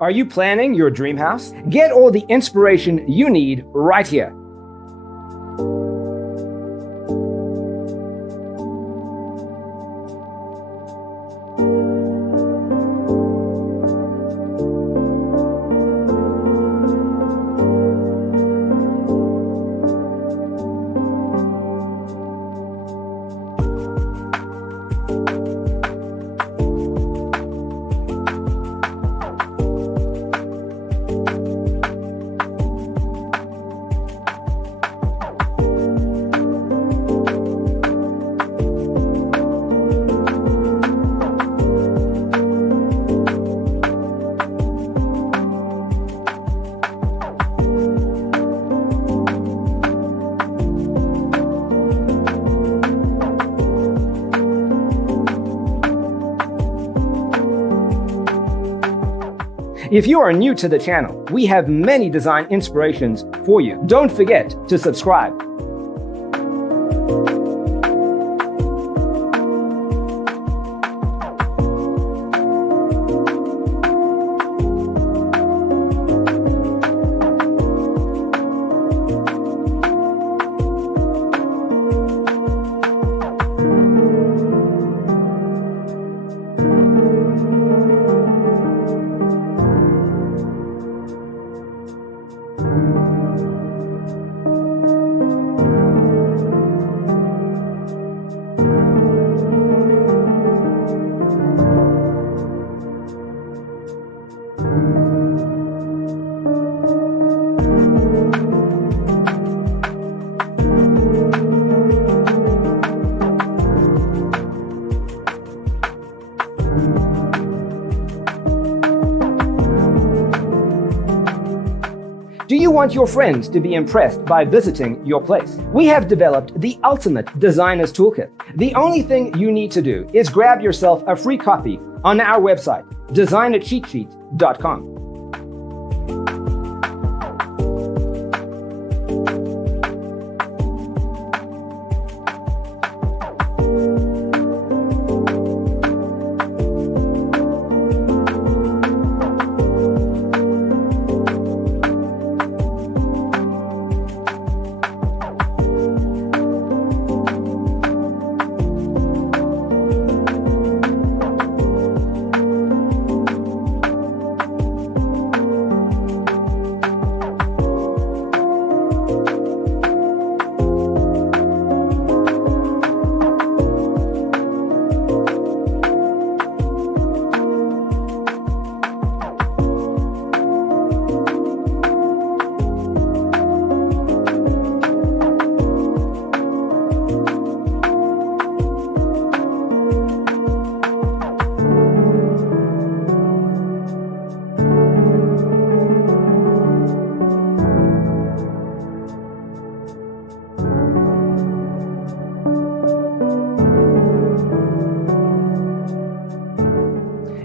Are you planning your dream house? Get all the inspiration you need right here. If you are new to the channel, we have many design inspirations for you. Don't forget to subscribe. Do you want your friends to be impressed by visiting your place? We have developed the ultimate designer's toolkit. The only thing you need to do is grab yourself a free copy on our website, designercheatsheet.com.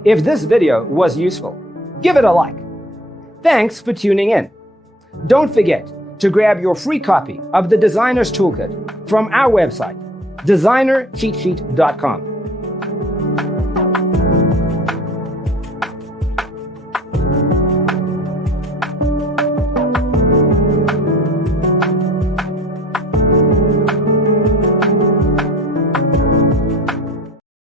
If this video was useful, give it a like. Thanks for tuning in. Don't forget to grab your free copy of the Designer's Toolkit from our website, designercheatsheet.com.